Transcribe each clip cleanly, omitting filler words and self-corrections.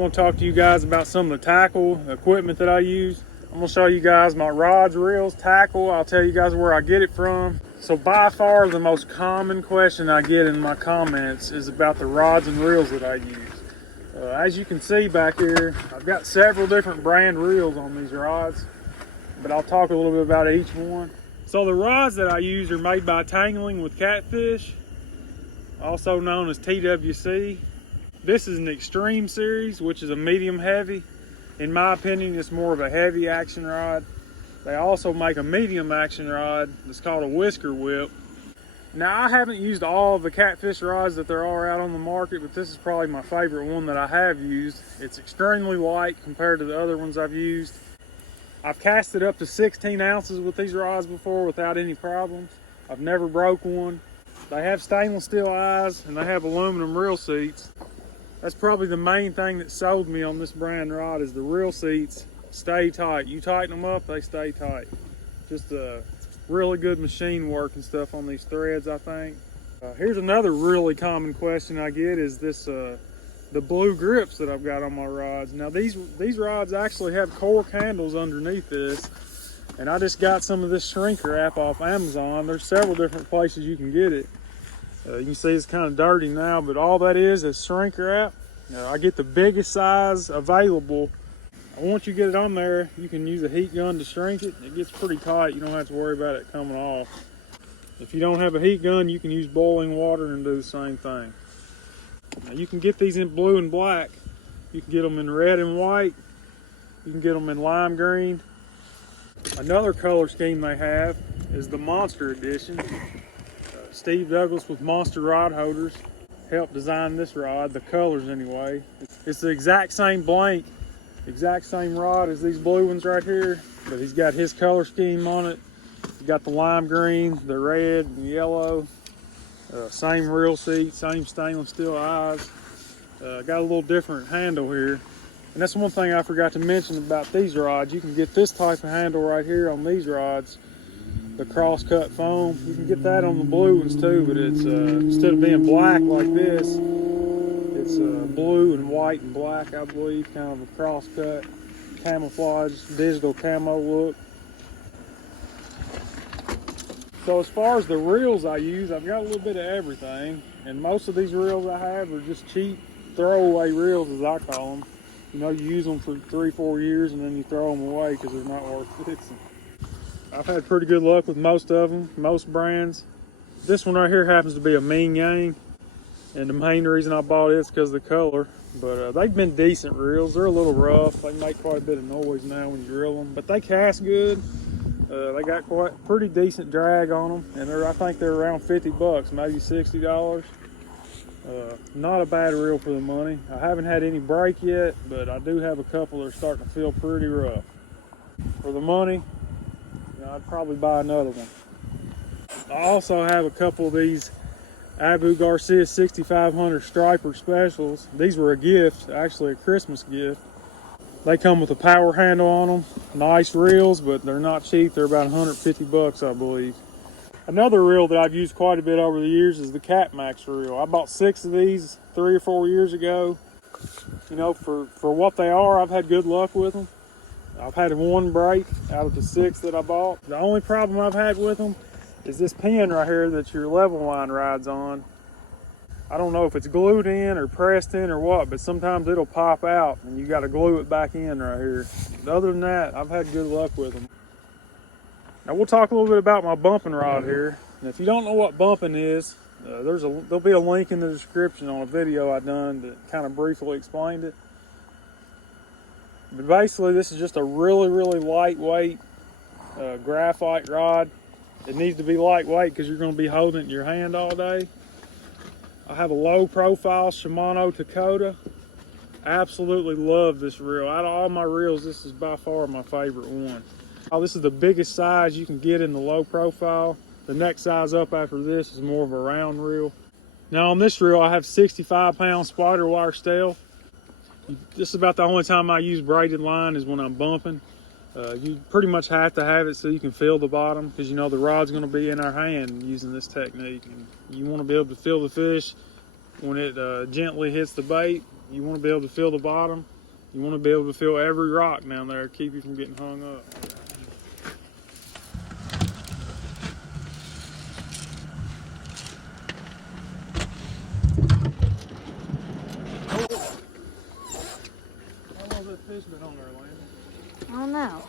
want to talk to you guys about some of the tackle equipment that I use. I'm going to show you guys my rods, reels, tackle. I'll tell you guys where I get it from. So by far the most common question I get in my comments is about the rods and reels that I use. As you can see back here, I've got several different brand reels on these rods, but I'll talk a little bit about each one. So the rods that I use are made by Tangling with Catfish, also known as TWC. This is an Extreme series, which is a medium heavy. In my opinion, it's more of a heavy action rod. They also make a medium action rod that's called a Whisker Whip. Now, I haven't used all of the Catfish rods that there are out on the market, but this is probably my favorite one that I have used. It's extremely light compared to the other ones I've used. I've casted up to 16 ounces with these rods before without any problems. I've never broke one. They have stainless steel eyes and they have aluminum reel seats. That's probably the main thing that sold me on this brand rod is the reel seats stay tight. You tighten them up, they stay tight. Just really good machine work and stuff on these threads, I think. Here's another really common question I get is this, the blue grips that I've got on my rods. Now these rods actually have cork handles underneath this, and I just got some of this shrinker wrap off Amazon. There's several different places you can get it. You can see it's kind of dirty now, but all that is shrinker wrap. I get the biggest size available. Once you get it on there, you can use a heat gun to shrink it. It gets pretty tight. You don't have to worry about it coming off. If you don't have a heat gun, you can use boiling water and do the same thing. Now, you can get these in blue and black. You can get them in red and white. You can get them in lime green. Another color scheme they have is the Monster Edition. Steve Douglas with Monster Rod Holders helped design this rod, the colors anyway. It's the exact same blank, exact same rod as these blue ones right here, but he's got his color scheme on it. He's got the lime green, the red, and yellow. Same reel seat, same stainless steel eyes. Got a little different handle here. And that's one thing I forgot to mention about these rods. You can get this type of handle right here on these rods, the cross-cut foam. You can get that on the blue ones too, but it's instead of being black like this, it's blue and white and black, I believe, kind of a cross-cut, camouflage, digital camo look. So as far as the reels I use, I've got a little bit of everything, and most of these reels I have are just cheap throwaway reels, as I call them. You know, you use them for 3-4 years and then you throw them away because they're not worth fixing. I've had pretty good luck with most of them, most brands. This one right here happens to be a Mean Yang, and the main reason I bought it is because of the color. But they've been decent reels. They're a little rough. They make quite a bit of noise now when you drill them, but they cast good. They got pretty decent drag on them, and I think they're around 50 bucks, maybe $60. Not a bad reel for the money. I haven't had any break yet, but I do have a couple that are starting to feel pretty rough. For the money, I'd probably buy another one. I also have a couple of these Abu Garcia 6500 striper specials. These were a gift, actually a Christmas gift. They come with a power handle on them. Nice reels, but they're not cheap. They're about 150 bucks, I believe. Another reel that I've used quite a bit over the years is the Cat Max reel. I bought 6 of these 3 or 4 years ago. You know, for what they are, I've had good luck with them. I've had one break out of the 6 that I bought. The only problem I've had with them is this pin right here that your level line rides on. I don't know if it's glued in or pressed in or what, but sometimes it'll pop out and you got to glue it back in right here. But other than that, I've had good luck with them. Now we'll talk a little bit about my bumping rod here. And if you don't know what bumping is, there'll be a link in the description on a video I done that kind of briefly explained it. But basically, this is just a really, really lightweight graphite rod. It needs to be lightweight because you're going to be holding it in your hand all day. I have a low profile Shimano Dakota. Absolutely love this reel. Out of all my reels, this is by far my favorite one. This is the biggest size you can get in the low profile. The next size up after this is more of a round reel. Now on this reel, I have 65-pound spider wire stale. This is about the only time I use braided line is when I'm bumping. You pretty much have to have it so you can feel the bottom, because you know the rod's going to be in our hand using this technique. And you want to be able to feel the fish when it gently hits the bait. You want to be able to feel the bottom. You want to be able to feel every rock down there to keep you from getting hung up. How long has that fish been on there, Landon? I don't know.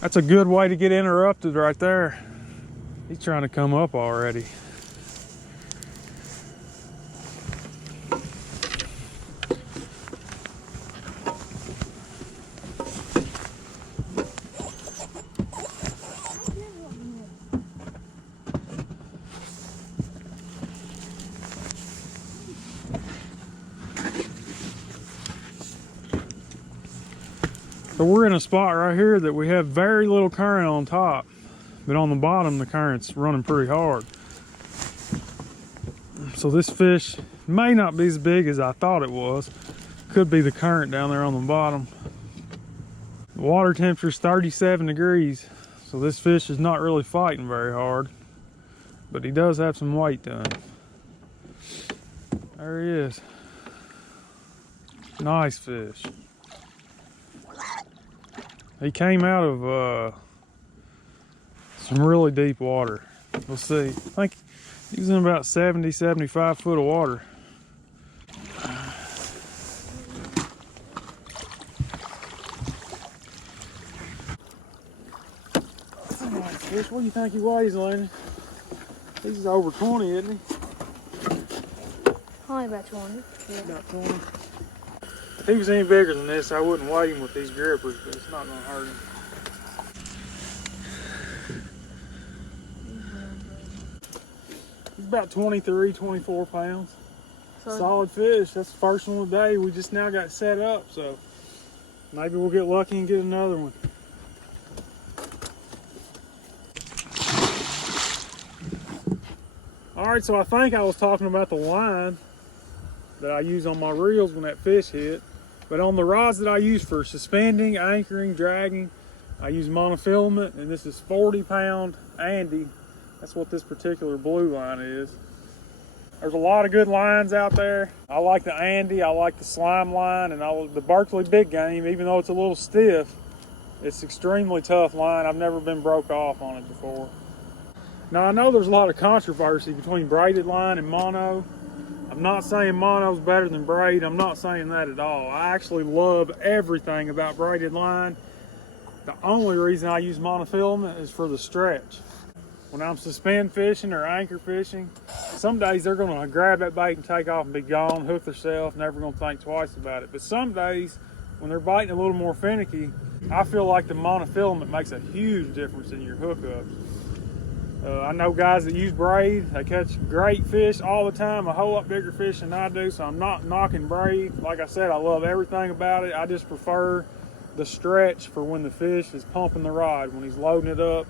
That's a good way to get interrupted right there. He's trying to come up already. So we're in a spot right here that we have very little current on top, but on the bottom the current's running pretty hard. So this fish may not be as big as I thought it was. Could be the current down there on the bottom. The water temperature is 37 degrees, so this fish is not really fighting very hard, but he does have some weight to him. There he is. Nice fish. He came out of some really deep water. We'll see. I think he was in about 70, 75 foot of water. Fish, what do you think he weighs, Lenny? He's over 20, isn't he? Probably about 20. Yeah. About 20. If he was any bigger than this, I wouldn't weigh him with these grippers, but it's not going to hurt him. He's about 23, 24 pounds. So, Solid fish. That's the first one of the day. We just now got set up, so maybe we'll get lucky and get another one. All right, so I think I was talking about the line that I use on my reels when that fish hit. But on the rods that I use for suspending, anchoring, dragging, I use monofilament, and this is 40-pound Andy. That's what this particular blue line is. There's a lot of good lines out there. I like the Andy, I like the slime line, and the Berkeley Big Game, even though it's a little stiff, it's extremely tough line. I've never been broke off on it before. Now I know there's a lot of controversy between braided line and mono. I'm not saying mono's better than braid. I'm not saying that at all. I actually love everything about braided line. The only reason I use monofilament is for the stretch. When I'm suspend fishing or anchor fishing, some days they're gonna grab that bait and take off and be gone, hook themselves, never gonna think twice about it. But some days, when they're biting a little more finicky, I feel like the monofilament makes a huge difference in your hookups. I know guys that use braid, they catch great fish all the time, a whole lot bigger fish than I do, so I'm not knocking braid. Like I said, I love everything about it. I just prefer the stretch for when the fish is pumping the rod. When he's loading it up,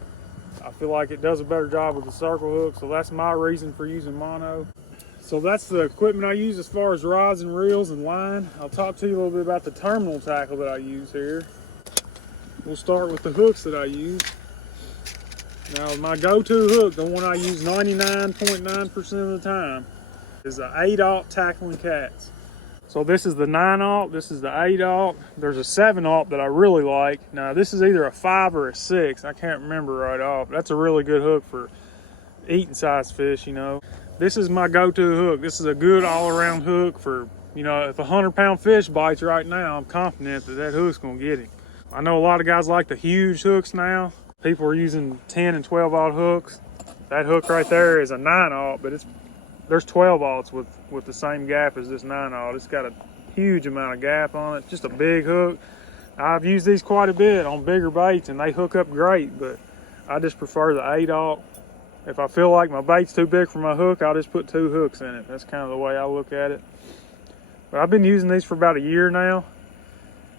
I feel like it does a better job with the circle hook, so that's my reason for using mono. So that's the equipment I use as far as rods and reels and line. I'll talk to you a little bit about the terminal tackle that I use here. We'll start with the hooks that I use. Now my go-to hook, the one I use 99.9% of the time, is the 8/0 tackling cats. So this is the 9/0, this is the 8/0. There's a 7/0 that I really like. Now this is either a 5 or a 6. I can't remember right off. That's a really good hook for eating size fish, you know. This is my go-to hook. This is a good all-around hook for, you know, if a 100-pound fish bites right now, I'm confident that that hook's gonna get him. I know a lot of guys like the huge hooks now. People are using 10 and 12/0 hooks. That hook right there is a 9/0, but there's 12/0s with the same gap as this 9/0. It's got a huge amount of gap on it. Just a big hook. I've used these quite a bit on bigger baits and they hook up great, but I just prefer the 8/0. If I feel like my bait's too big for my hook, I'll just put 2 hooks in it. That's kind of the way I look at it. But I've been using these for about a year now.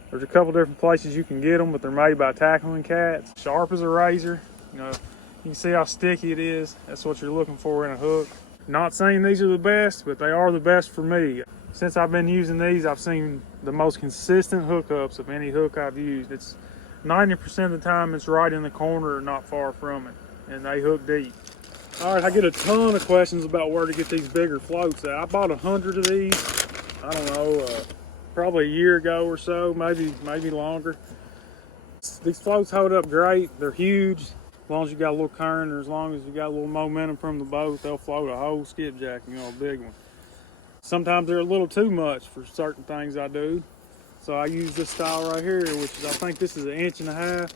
There's a couple different places you can get them, but they're made by Tackling Cats. Sharp as a razor. You know, you can see how sticky it is. That's what you're looking for in a hook. Not saying these are the best, but they are the best for me. Since I've been using these, I've seen the most consistent hookups of any hook I've used. It's 90% of the time it's right in the corner or not far from it, and they hook deep. All right, I get a ton of questions about where to get these bigger floats at. I bought 100 of these, I don't know, probably a year ago or so, maybe longer. These floats hold up great. They're huge. As long as you got a little current, or as long as you got a little momentum from the boat, they'll float a whole skipjack, a big one. Sometimes they're a little too much for certain things I do. So I use this style right here, which is, I think this is 1.5 inches.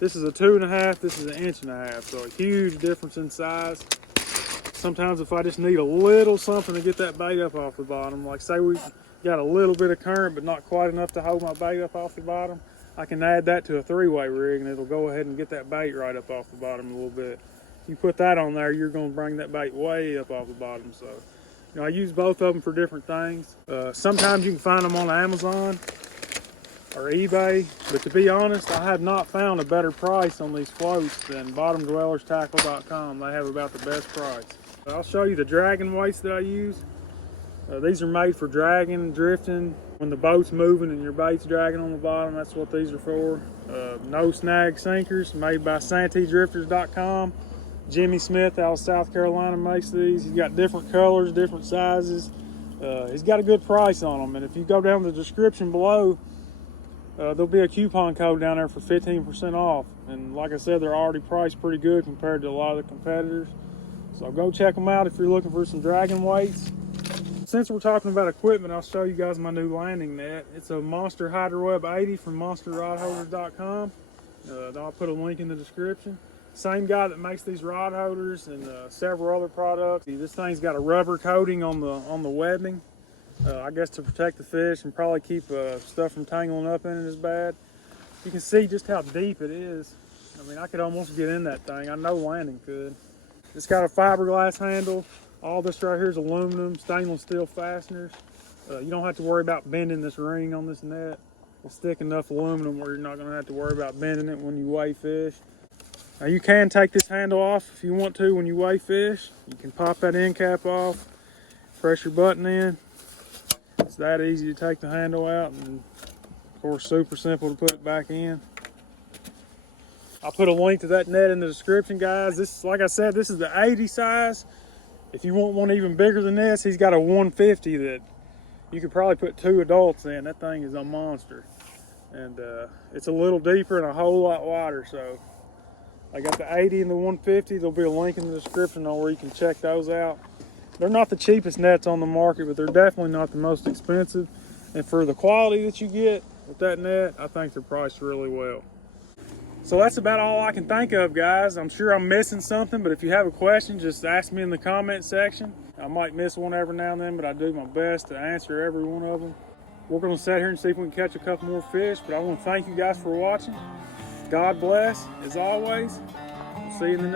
This is a 2.5, this is 1.5 inches. So a huge difference in size. Sometimes if I just need a little something to get that bait up off the bottom, like say we got a little bit of current but not quite enough to hold my bait up off the bottom, I can add that to a 3-way rig and it'll go ahead and get that bait right up off the bottom a little bit. If you put that on there, you're going to bring that bait way up off the bottom. So, I use both of them for different things. Sometimes you can find them on Amazon or eBay, but to be honest, I have not found a better price on these floats than bottomdwellerstackle.com. They have about the best price. I'll show you the dragging weights that I use. These are made for dragging, drifting. When the boat's moving and your bait's dragging on the bottom, that's what these are for. No snag sinkers, made by SanteeDrifters.com. Jimmy Smith out of South Carolina makes these. He's got different colors, different sizes. He's got a good price on them. And if you go down the description below, there'll be a coupon code down there for 15% off. And like I said, they're already priced pretty good compared to a lot of the competitors. So go check them out if you're looking for some dragging weights. Since we're talking about equipment, I'll show you guys my new landing net. It's a Monster Hydroweb 80 from MonsterRodHolders.com. I'll put a link in the description. Same guy that makes these rod holders and several other products. This thing's got a rubber coating on the webbing, I guess to protect the fish and probably keep stuff from tangling up in it as bad. You can see just how deep it is. I mean, I could almost get in that thing. I know landing could. It's got a fiberglass handle. All this right here is aluminum, stainless steel fasteners. You don't have to worry about bending this ring on this net. It's thick enough aluminum where you're not going to have to worry about bending it when you weigh fish. Now you can take this handle off if you want to when you weigh fish. You can pop that end cap off, press your button in. It's that easy to take the handle out, and of course super simple to put it back in. I'll put a link to that net in the description, guys. This, like I said, this is the 80 size. If you want one even bigger than this, he's got a 150 that you could probably put 2 adults in. That thing is a monster. And it's a little deeper and a whole lot wider. So I got the 80 and the 150. There'll be a link in the description on where you can check those out. They're not the cheapest nets on the market, but they're definitely not the most expensive. And for the quality that you get with that net, I think they're priced really well. So that's about all I can think of, guys. I'm sure I'm missing something, but if you have a question, just ask me in the comment section. I might miss one every now and then, but I do my best to answer every one of them. We're going to sit here and see if we can catch a couple more fish, but I want to thank you guys for watching. God bless, as always. We'll see you in the next one.